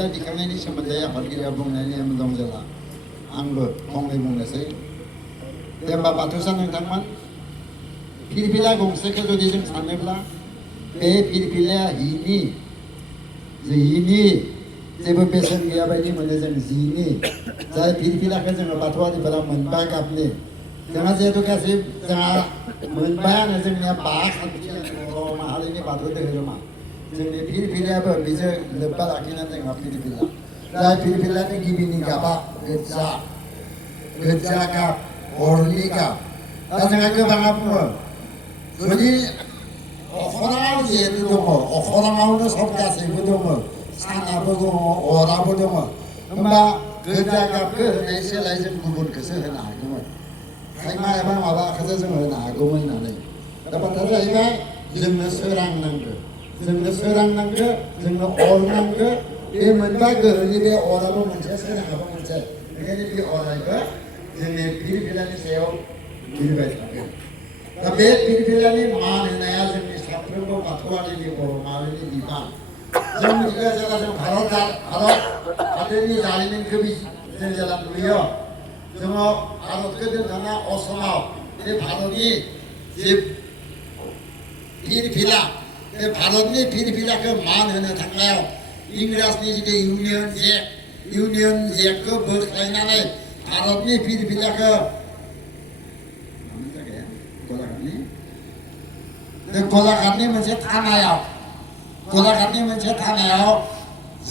फिरफिला दिखांनायनि सोमोन्दै आफादगिरिया बुंनायनि नेम दं जेला आंबो फंनै बुंनोसै दे होमबा बाथौसा नोंथांमोन फिरफिला गंसेखौ जुदि जों सानोब्ला बे फिरफिलाया हिनि जेबो बेसेन गैया बायदि मोनो जों जिनि जाय फिरफिलाखौ जोङो बाथौआरिफोरा मोनबा गाबनि जोंहा जिहेतु गासै जोंहा मोनबायानो जोंनिया बा खान्थि बर' माहारिनि बाथौ धोरोमा जोंनि फिरफिलायाबो बेजों लोब्बा लाखिनानै जोंहा फिरफिला जाय फिरफिलानि गिबिनि गाबा गोजा गाब अरनि गाब दा जोंहा गोबाङा बुङो जुदि अखराङाव जिहेतु दङ अखराङावनो सब गासैबो दङ सानाबो दङ अराबो दङ होमबा गोजा गाबखौ होनाय सोलाय जों गुबुनखौसो होनो हागौमोन खायमा एबा माबाखौसो जों होनो हागौमोन होननानै दा बाथ्राया जाहैबाय जोंनो सोरां नांगौ जोंनो अर नांगौ बे मोनबा गोहोनि बे अराबो मोनसे सोराङाबो मोनसे बेखायनो बे अरायबो जोंनि फिरफिलानि सायाव बिरबाय थागोन दा बे फिरफिलानि मान होनाया जोंनि साफ्रोमबो बाथौआरिनि बर' माहारिनि बिबान जों जेला जों भारत हादरनि जारिमिनखौ जों जेला नुयो जोङो भारतखौ दोनथांना असमाव बे भारतनि जे फिरफिला बे भारतनि फिरफिलाखौ मान होनो थांनायाव इंराजनि जितु इउनियन जेकखौ बोख्लायनानै भारतनि फिरफिलाखौ गलाघाटनि मोनसे थानायाव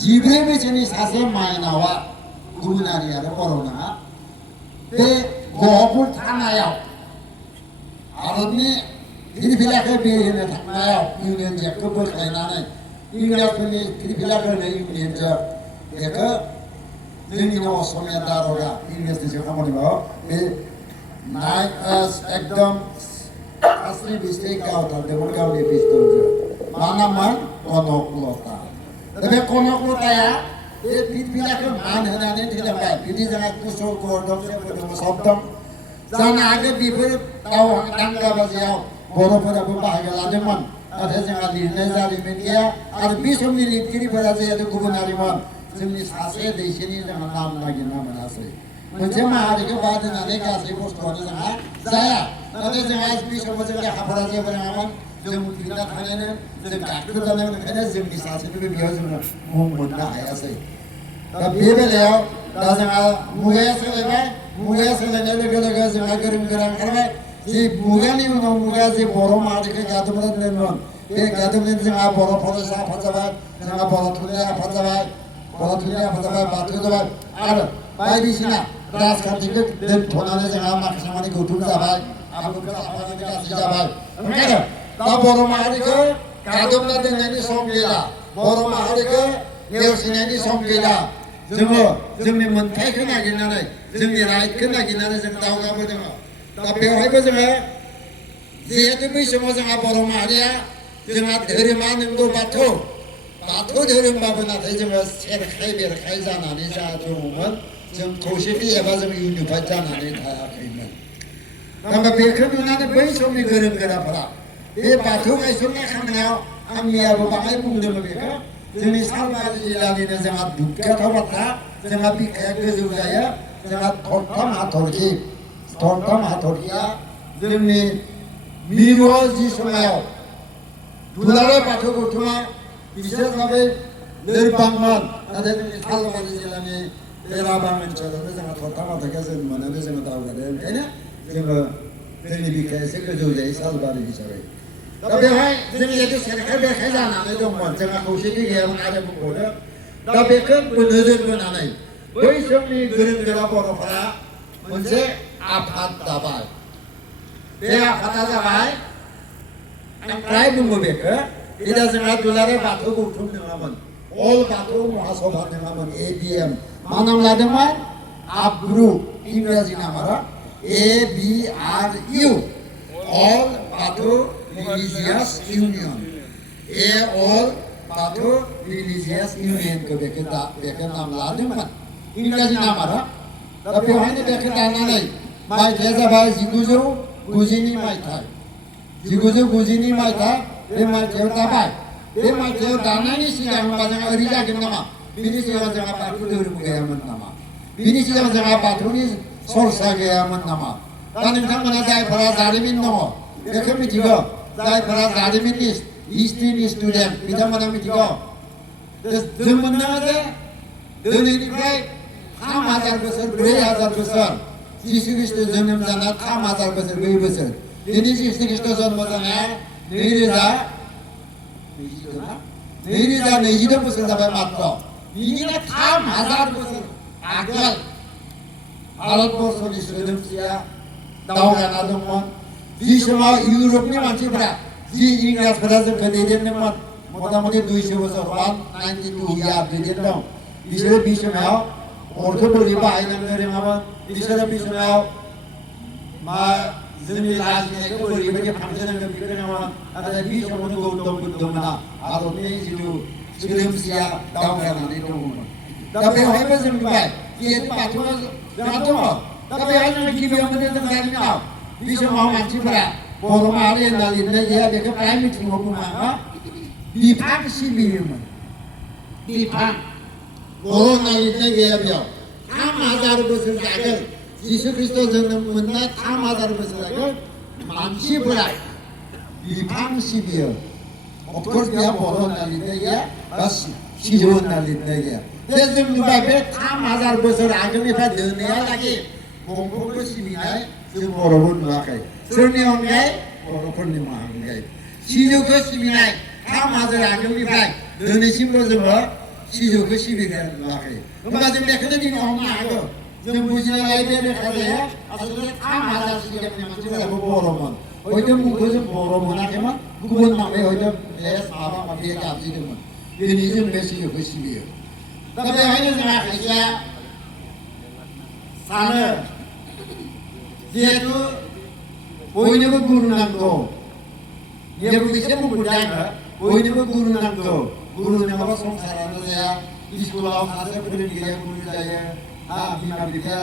14 बैसोनि सासे माइनावा गुबुनारि आरो बर' नङा बे गहपुर थानायाव भारतनि फिरफिलाखौ बेरहोनो थांनायाव इउनियन जेकखौ बोख्लायनानै इंराजफोरनि फिरफिलाखौ इउनियन जेक बेखौ जोंनिनो असमिया दारगा इंराजनिसो खामानि मावो बे एकदम गासै बिस्टे गावथारदोंमोन गावनि पिस्तलजों मा नाममोन कनकलता बे कनकलताया बे फिरफिलाखौ मान होनानै थैलांबाय बिदि जोंहा कुशल गौर दं सब दं जानो हागौ बेफोर दांगा बाजियाव बर'फोराबो बाहागो लादोंमोन नाथाय जोंहा लिरनाय जारिमिन गैया आरो बे समनि लिरगिरिफोरा जिहेतु गुबुनारिमोन जोंनि सासे दैसेनि जोंहा नाम नागिरना मोनासै मोनसे माहारिखौ बाद होनानै गासै बुस्थुआनो जोंहा जाया नाथाय जोंहा बे समाव जों लेखाफोरा जेबो रोङामोन जों उनफिनना थानायनो जों गाखोजानाय ओंखायनो जोंनि सासेनिबो बेयाव जोङो मुं मोननो हायासै दा बे बेलायाव दा जोंहा मुगाया सोलायनाय लोगो लोगो जोंहा गोरों गोरा ओंखारबाय जे मुगानि उनाव मुगा जे बर' माहारिखौ गादबना दोनदोंमोन बे गादबनानै जोंहा बर' फरायसा आफाद जाबाय जोंहा बर' थुनलाइ आफाद जाबाय बाथौ जाबाय आरो बायदिसिना राजखान्थिखौ दोनथ'नानै जोंहा माखासे माने गौथुम जाबाय आफादफोर गाज्रि जाबाय ओंखायनो दा बर' माहारिखौ गादबना दोननायनि सम गैला बर' माहारिखौ नेवसिनायनि सम गैला जोङो जोंनि मोन्थाइखौ नागिरनानै जोंनि राइटखौ नागिरनानै जों दावगाबोदों दा बेवहायबो जोङो जिहेतु बै समाव जोंहा बर' माहारिया जोंहा धोरोमा नंगौ बाथौ धोरोमबाबो नाथाय जोङो सेरखाय बेरखाय जानानै जा दङमोन जों खौसेथि एबा जों इउनिफाइड जानानै थायाखैमोन दा बेखौ नुनानै बै समनि गोरों गोराफोरा बे बाथौ गायसननाय खामानियाव आंनियाबो बाङाय बुंदोंमोन बेखौ जोंनि सालबारि जिल्लानिनो जोंहा दुग्गाथाव बाथ्रा जोंहा बिखाया गोजौ जायो जोंहा थरथाम हाथरखिया जोंनि मिरुआव जि समायाव दुलाराय बाथौ गौथुमा बिसेसभाबै लोरबांमोन नाथाय जोंनि सालबारि जिल्लानि बेराबां ओनसोलावनो जोंहा थरथाम हाथरखिया जों मोननानै जोङो दावगादों ओंखायनो जोङो जोंनि बिखाया एसे गोजौ जायो सालबारि हिसाबै दा बेवहाय जों जिहेतु सेरखाय बेरखाय जानानै दंमोन जोंहा खौसेथि गैयामोन आरो बुंबावदों दा बेखौ नोजोर बोनानै बै समनि गोरों गोरा बर'फोरा मोनसे आफाद दाबाय बे आफादा जाबाय आं फ्राय बुङो बेखौ एदा जोंहा दुलाराय बाथौ गौथुम नङामोन अल बाथौ महासभा नङामोन ABM मा नाम लादोंमोन आब्रु इंराजि नाम आरो ABRU अल बाथौ रिलिजियास इउनियन अल बाथौ रिलिजियास इउनियनखौ बेखौ नाम लादोंमोन इंराजि नाम आरो दा बेवहायनो बेखौ दानानै मायथाइया जाबाय 1990 मायथाइ 1990 मायथाइ बे मायथाइयाव दाबाय बे मायथाइयाव दानायनि सिगां होनबा जोंहा ओरै जागोन नामा बिनि सिगां जोंहा बाथौ धोरोम गैयामोन नामा? बिनि सिगां जोंहा बाथौनि सरसा गैयामोन नामा? दा नोंथांमोना जायफोरा जारिमिन दङ बेखौ मिथिगौ, जायफोरा जारिमिननि हिस्ट्रिनि स्टुडेन्ट बिथांमोना मिथिगौ जों मोनदाङो जे दिनैनिफ्राय 3000 बोसोर 4000 बोसोर जिसु ख्रिस्ट जोनोम जाना 3000 बोसोर 4 बोसोर दिनै जिसु ख्रिस्ट जन्म जानाया 2022 बोसोर जाबाय मात्र। बिनिनो 3000 बोसोर आगोल भारतबर्षनि सोदोमस्रिया दावगाना दंमोन। जि समाव इउरपनि मानसिफोरा जि इंराजफोरा जोंखौ दैदेनदोंमोन मथा मथि 200 बोसोर 192 यार दैदेनदों, बिसोरो बे समाव अरखौ बोरै बाहायनांगौ रोङामोन, बिसोरो बे समाव जोंनि लाजिनायखौ बोरैबायदि फांथेनांगौ बेखौ रोङामोन। नाथाय बे समावनो गौतम बुद्धमोना भारतनि जिथु सोदोमस्रिया दावगानानै दङमोन। दा बेवहायबो जों नुबाय जिहेतु बाथौआ जोंहा दङ। दा बेवहाय जों गिबियाव मोनो जों जारिमिनाव बे समाव मानसिफोरा बर' माहारि होनना लिरनाय गैया, बेखौ प्राय मिथिगौ बुङा बिफां सिबियोमोन। बिफां बर' होनना लिरनाय गैया बेयाव। 3000 बोसोर आगोल जिसु ख्रिस्ट जोनोम मोननाय 3000 बोसोर आगोल मानसिफोरा बिफां सिबियो। अफकर्स बेयाव बर' होनना लिरनाय गैया बा सिजौ होनना लिरनाय गैया। बे जों नुबाय बे 3000 बोसोर आगोलनिफ्राय दिनैहालागै दंफांखौ सिबिनाय जों बर'बो नुवाखै। सोरनि अनगायै? बर'फोरनि अनगायै। सिजौखौ सिबिनाय 3000 आगोलनिफ्राय दिनैसिमबो जोङो सिजौखौ सिबिनाय नुवाखै। होमबा जों बेखौनो दिनै हमनो हागौ, जों बुजिना लायो बे रोखा जायो आसलते 3000 सिगांनि मानसिफोराबो बर'मोन। हयथ' मुंखौ जों बर' मोनाखैमोन, गुबुन नामै हयथ' लेस माबा माबि गाबज्रिदोंमोन। दिनै जों बे सिजौखौ सिबियो। दा बेवहायनो जोंहा खायसेया सानो जिहेतु बयनोबो गुरु नांगौ, एसे बुंबोदों आङो, बयनोबो गुरु नांगौ, गुरु नङाबा संसारानो जाया। स्कुलाव सासे फोरोंगिरिया गुरु जायो, बिमा बिफाया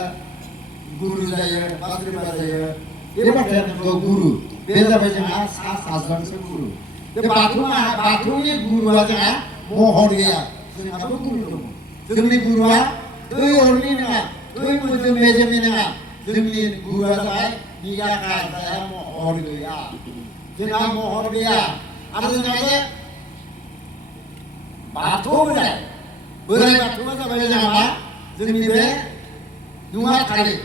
गुरु जायो बा सोरबा जायो, बे बाथ्राया नंगौ गुरु। बे जाबाय जोंहा सा 7जनसो गुरु। बे बाथौनि गुरुआ जोंहा महर गैया, जोंहाबो गुरु दङ। जोंनि गुरुआ बै अरनि नङा, बै मोदोम मेजेमनि नङा, जोंनि गुरुआ जाबाय निराकार, जायहा महर गैया। जोंहा महर गैया। आरो जोंहा जे बाथौ बोराय बाथौआ जाबाय जोंहा मा? जोंनि बे नुवाथारि।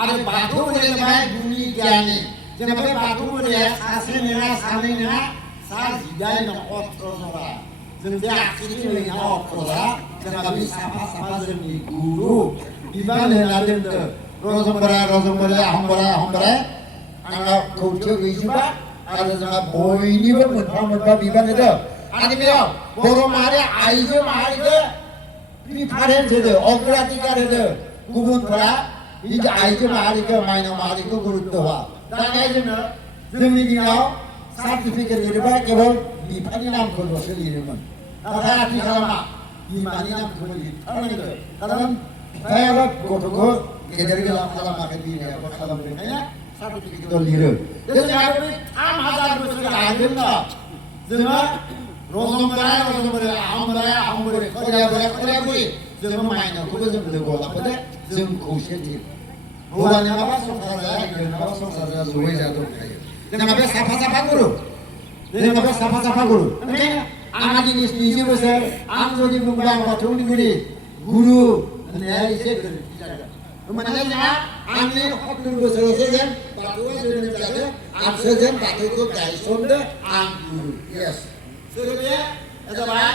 आरो बाथौ बोराया जाबाय गुनि गियानि। जोंहा बे बाथौ बोराया सासे नङा, सानै नङा, 18 जरा। जों बे आखिनि नङा 18 जोंहा बे साफा जोंनि गुरु बिबान होना दोनदों। रजमबरा आहमबरा आंहा खौथो गैजोबा आरो जोंहा बयनिबो मोनफा मोनफा बिबान होदों। आरो बेयाव बर' माहारि आइजो माहारिखौ प्रिफारेन्स होदों, अग्राधिकार होदों। गुबुनफोरा आइजो माहारिखौ माइनाव माहारिखौ गुरुत्व होआ। दानिया जोंनि दिनाव सार्टिफिकेट लिरोबा केवल बिफानि नामखौल'सो लिरोमोन। नाथाय आथिखालाव मा? बिमानि नामखौबो लिरथारनांगौ। खारन बिफायाबो गथ'खौ गेदेर गोलाव खालामाखै, बिमायाबो खालामदों, ओंखायनो सार्टिफिकेटखौ लिरो। जोंहा बे 3000 बोसोर आगोलनो जोङो रजमबरा आहमबरा खरिया बुरि जोङो माइनावखौबो जों लोगोआव लाफादों। जों खौसेथि। हौवा नङाबा संसार जाया, हिनजाव नङाबा संसार जाया, जयै जा दंखायो। जोंहा बे साफा गुरु। जोंहा बे साफा गुरु। ओंखायनो आंहा दिनै 20 बोसोर आं जुदि बुंबा आं बाथौनि गुरु होननाया एसे गोरोन्थि जागोन। होमबाना जोंहा आंनि 70 बोसोरावसो जों बाथौआ जोनोम जादों, आंसो जों बाथौखौ गायसनदों, आं गुरु। येस। सोर बे? जाबाय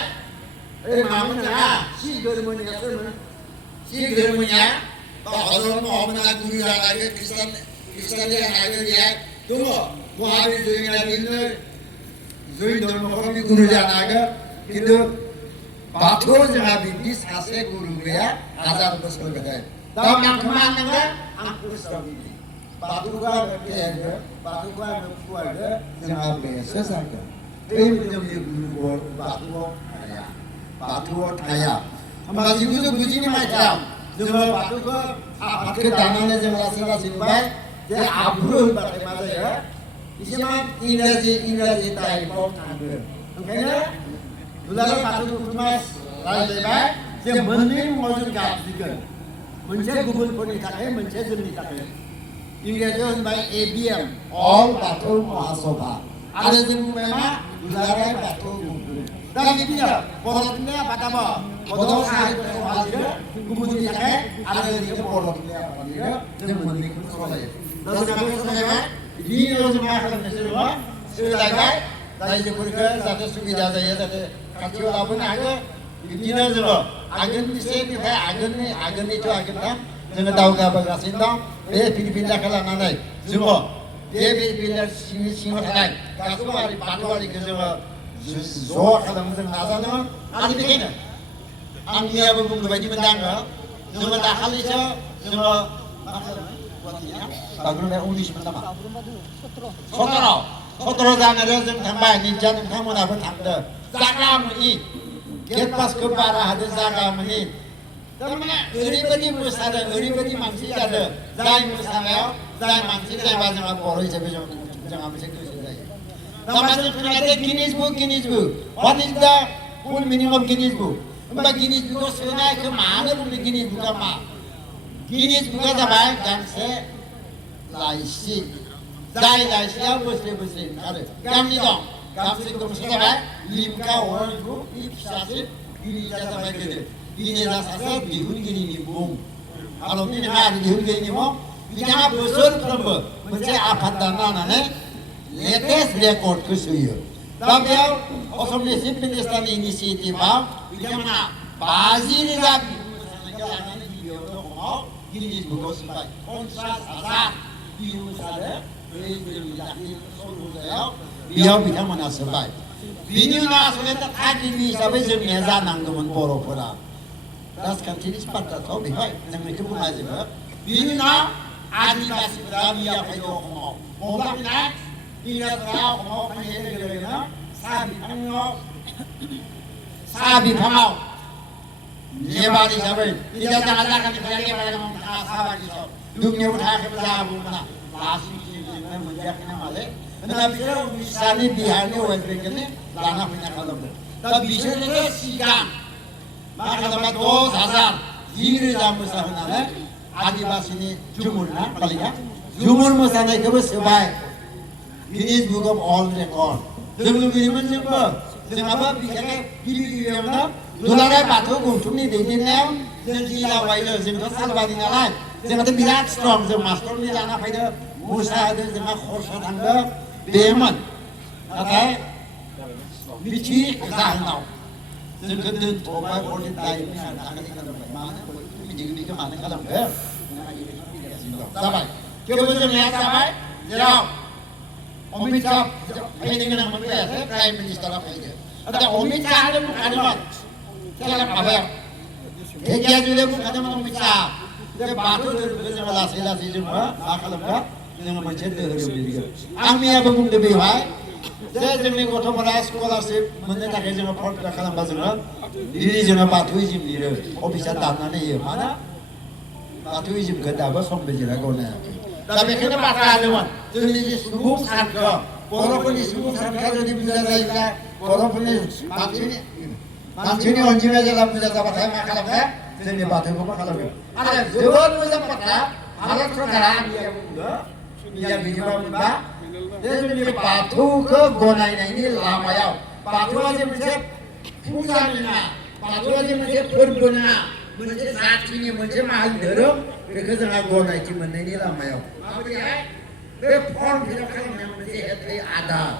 मामोन जोंहा सिख धोरोमनिया सोरमोन? सिख धोरोमनिया हजरत महम्मदा गुरु जानाय, ख्रिस्टान जानाय दङ। महावीर जैनआ बिदिनो जैन धर्मखौ गुरु जानो हागोन, खिन्थु बाथौआव जोंहा बिदि सासे गुरु गैया 1000 बोसोर गोदाय। दा माखौ माननांगोन? आं फोसावगिरि। बाथौखौ आङो फेहेरदो, बाथौखौ आङो फुवारदो, जोंहा बेसो जागोन। बै जोंनि गुरु बाथौआव थाया। होमबा 1990 मायथाइयाव जोङो बाथौखौ आफादखौ दानानै जों लासै नुबाय जे आब्रु होनबाथाय मा जायो? एसेमान इंराजि टाइपआव थाङो। ओंखायनो दुलाराय बाथौ गौथुमा रायज्लायबाय जे मोननै मुङाव जों गाबज्रिगोन मोनसे गुबुनफोरनि थाखाय मोनसे जोंनि थाखाय इंराजियाव होनबाय ABM अल बाथौ महासभा आरो जों बुंबाय मा दुलाराय बाथौ गौथुम दा बिदिनो बर' थुनलाइ आफादाबो बड' साहित्य सभा लिरो गुबुननि थाखाय आरो ओरैनो बर' थुनलाइ आफाद लिरो जों मोननैखौबो सालायो दा जोंहाबो सालायबाय बिदिनो जों मा खालामनोसै जोङो सोलायबाय रायजोफोरखौ जाहाथे सुबिदा जायो जाहाथे खाथियाव लाबोनो हायो बिदिनो जोङो आगोलनिफ्राय आगोलनिथ' आगोलथाम जोङो दावगाबोगासिनो दं बे फिलिपिन्सखौ लानानै जोङो बे फिलिपिन्स सिङाव थानाय गासैबो बाथौआरिखौ जोङो ज' खालामनो जों नाजादोंमोन आरो बेनिखायनो आं मैयाबो बुंनाय बायदि मोनदों आङो जोङो दाखालिसो जोङो मा खालामो बागुरुम्बाया 19मोन नामा 17 जानुवारियाव जों थांबाय निजा नोंथांमोनाबो थांदों जागा मोनि गेट पासखौ बारा होदो जागा मोनि थारमाने ओरैबायदि मोसादों ओरैबायदि मानसि जादों जाय मोसानायाव जाय मानसि जायोबा जोंहा बर' हिसाबै जोंहा मोनसे गोसो जायो दा जों खोनादों गिनिज बुक व्हाट इज द फुल मिनिं अफ गिनिज बुक होमबा गिनिज बुकआव सोनायखौ मानो बुंदों गिनिज बुकआ मा गिनिज बुकआ जाबाय गांसे लाइसि जाय लाइसियाव बोसोरे ओंखारो गांनै दं गांसे गंसे जाबाय लिम्का वर्ल्ड बुक फिसासिन गिनिजआ जाबाय गोदो गिनिजआ सासे दिहुनगिरिनि मुं भारतनि नङा आरो दिहुनगिरिनि मुं बिथाङा बोसोरफ्रोमबो मोनसे आफाद दानानै लेटेस्ट रेकर्डखौ सोयो दा बेयाव असमनि चिफ मिनिस्टारनि इनिसिएटिभआव बिथांमोना 50,000 मोसानायखौ लानानै गिबियावनो हमआव गिनिज बुकआव सोबाय 50,000 बिहु मोसादों बेयाव बिथांमोना सोबाय बिनि उनाव आसलथे थागिबि हिसाबै जोंनिया जानांगौमोन बर'फोरा राजखान्थिनि बाथ्राथ' बेवहाय जों बेखौ बुङा जोङो बिनि उनाव आदिबासिफोरा मैया फैदों असमाव मब्ला फैनाय इंराजफोरा असमाव फैनाय लोगो लोगोनो साहा बिफाङाव लेबार हिसाबै इजा जागा जागानिफ्राय लेबार साहा बागिसाव दुमनियावबो थायाखैबो जाहा बुंमोना लासिंसिंजोंनो मोनजायाखैना माले होनना बिसोर उड़िसानि बिहारनि वेस्ट बेंगलनि लाना फैना खालामदों दा बिसोरनो सिगां मा खालामबाय 10,000 10,000 मोसाहोनानै आदिबासिनि झुमुर ना बालिका झुमुर मोसानायखौबो सोबाय Guinness Book of World Record जों लुबैयोमोन जोंहाबो बिखेखै गिबियावनो दुलाराय बाथौ गौथुमनि दैदेननायाव जों जिल्लावायनो जोंथ' सालबारि नालाय जोंहाथ' बिराद स्ट्रं जों मास्टरनि लाना फैदों मोसाहोदों जोंहा खरसा थांदों बेमोन नाथाय मिथि जाहोनाव जोंखौ दोनथ'बाय बर'नि दायनि थाखाय खालामबाय मानो बिदिखौ मानो खालामखो जाबाय थेवबो जोंनिया जाबाय जेराव अमित शाह फैनो गोनांमोन फैयासै प्राइम मिनिस्टारा फैदो दा अमित शाहआनो बुंखादोंमोन माबायाव धेकियाजुलियाव बुंखादोंमोन अमित शाह जे बाथौ धोरोमखौ जोङो लासै जोङो मा खालामगोन जोङो मोनसे धोरोम लिरगोन आं मैयाबो बुंदों बेवहाय जे जोंनि गथ'फोरा स्कलारशिप मोननो थाखाय जोङो फर्म खालामबा जोङो जोङो बाथौइजिम लिरो अफिसा दाननानै होयो मानो बाथौइजिमखौ दाबो संबिजिरा गनायाखै दा बेखायनो बाथ्रा होदोंमोन जोंनि जे सुबुं सानखो बर'फोरनि सुबुं सानखोआ जुदि बुरजा जायोब्ला बर'फोरनि मानसिनि अनजिमाया जेब्ला बुरजा जाबाथाय मा खालामगोन जोंनि बाथौखौबो खालामगोन आरो जोबोद मोजां बाथ्रा भारत सरकारा बिजाब बिजिरबा जे जोंनि बाथौखौ गनायनायनि लामायाव बाथौआ जे मोनसे फुजानि नङा बाथौआ जे मोनसे फोरबो नङा मोनसे जाथिनि मोनसे माहारि धोरोम बेखौ जोंहा गनायथि मोननायनि लामायाव माबायदिहाय बे फर्म फिलआप खालामनाया मोनसे आधार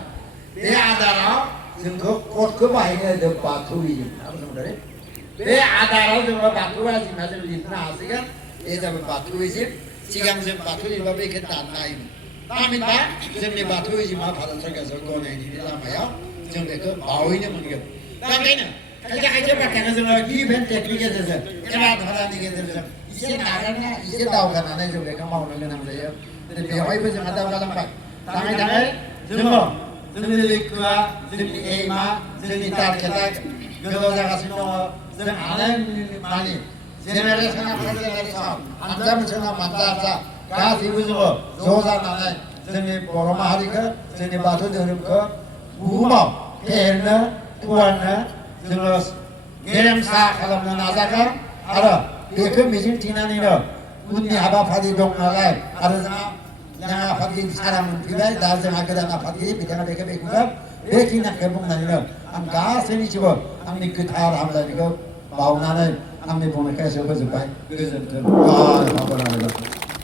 बे आधाराव जोंखौ क'डखौ बाहायनो होदों बाथौइजिम बे आधाराव जोङो बाथौइजिमा जों लिरनो हासिगोन बे जाबाय बाथौइजिम सिगां जों बाथौ लिरबा बेखौ दाननो हायोमोन थामहिनबा जोंनि बाथौइजिमा भारत सरकारजों गनायनायनि लामायाव जों बेखौ बावैनो मोनगोन दा ओंखायनो खायसे बाथ्राखौ जोङो गिभ एन्ड टेकनि गेजेरजों खेला धुलानि गेजेरजों एसे नागारना एसे दावगानानै जों बेखौ मावनो गोनां जायो बेवहायबो जोंहा दावगालांबाय थाङै जोङो जोंनि लैखोआ जोंनि एइमा जोंनि टारगेटआ गोलाव जागासिनो दङ जों हानाय मानि जेनेरेसन आफ्टार जेनेरेसन हानजा मोनसे नङा हानजा गासैबो जोङो ज' जानानै जोंनि बर' माहारिखौ जोंनि बाथौ धोरोमखौ बुहुमाव फेहेरनो फुवारनो जोङो गेरेमसा खालामनो नाजागोन आरो बेखौ मिजिं थिनानैनो उननि हाबाफारि दं नालाय आरो जोंहा आफादगिरि सारा मोनफैबाय दा जोंहा गोदान आफादगिरि बिथाङा बेखौ बेखेवगोन बेखिनिखौ बुंनानैनो आं गासैनिसिमबो आंनि गोथार हामलायनायखौ बावनानै आंनि बुंनायखौ एसे फोजोबबाय गोजोन्थों।